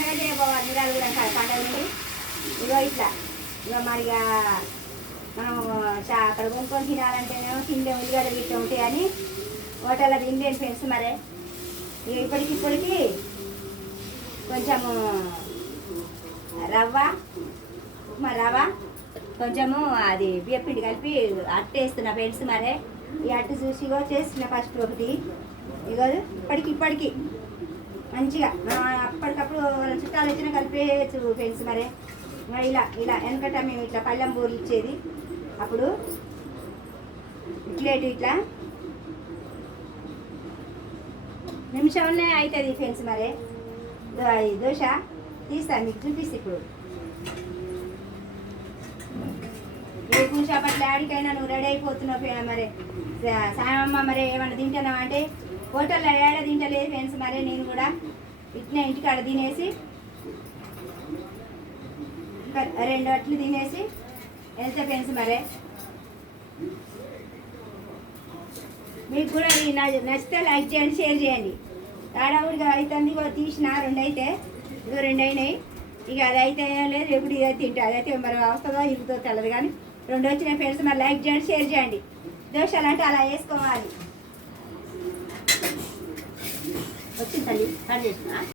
పండుగ చేయబోవాలి నిరాలు కూడా పండుగ నుండి ఇగో ఇట్లా ఇక మరిగా మనం అక్కడ కొనుక్కొని తినాలంటేనేమో తిండే ఉల్లిగడ్డలు గిట్ట ఉంటాయి అని హోటల్లో తిండేను ఫ్రెండ్స్. మరే ఇక ఇప్పటికి కొంచెము రవ్వ ఉప్మా రవ్వ కొంచెము అది బియ్యపిండి కలిపి అట్టేస్తున్నా ఫ్రెండ్స్. మరే ఈ అట్టు చూసి ఇగో చేస్తున్నా ఫస్ట్ ఒకటి ఇగో ఇప్పటికి మంచిగా అప్పటికప్పుడు చుట్టాలు వచ్చినా కలిపేయచ్చు ఫ్రెండ్స్. మరే ఇలా వెనకట మేము ఇట్లా పళ్ళెం బూర్లు ఇచ్చేది అప్పుడు ఇట్లా నిమిషంలోనే అవుతుంది ఫ్రెండ్స్. మరే దోశ తీస్తాను మీకు చూపిస్తే ఇప్పుడు ఏ కూర్చోపట్ల ఆడికైనా నువ్వు రెడీ అయిపోతున్నావు మరి సాయమ్మ మరి ఏమన్నా తింటున్నావు అంటే హోటల్లో ఏడ తింటలేదు ఫ్రెండ్స్. మరి నేను కూడా ఇట్లా ఇంటికాడ తినేసి ఇంకా 2 అట్లు తినేసి వెళ్తే ఫ్రెండ్స్. మరే మీకు కూడా నచ్చితే లైక్ చేయండి, షేర్ చేయండి. ఆడవుడిగా అవుతుంది కూడా తీసిన 2 అయితే ఇక 2 అయినాయి. ఇక అది అయితే లేదు ఎప్పుడు ఇదైతే తింటే అదైతే మరి వస్తుందో ఇరుగుతో తెలదు కానీ 2 వచ్చినాయి ఫ్రెండ్స్. మరి లైక్ చేయండి, షేర్ చేయండి. దోశలు అంటే అలా వేసుకోవాలి. వచ్చింది తల్లి కట్ చేసిన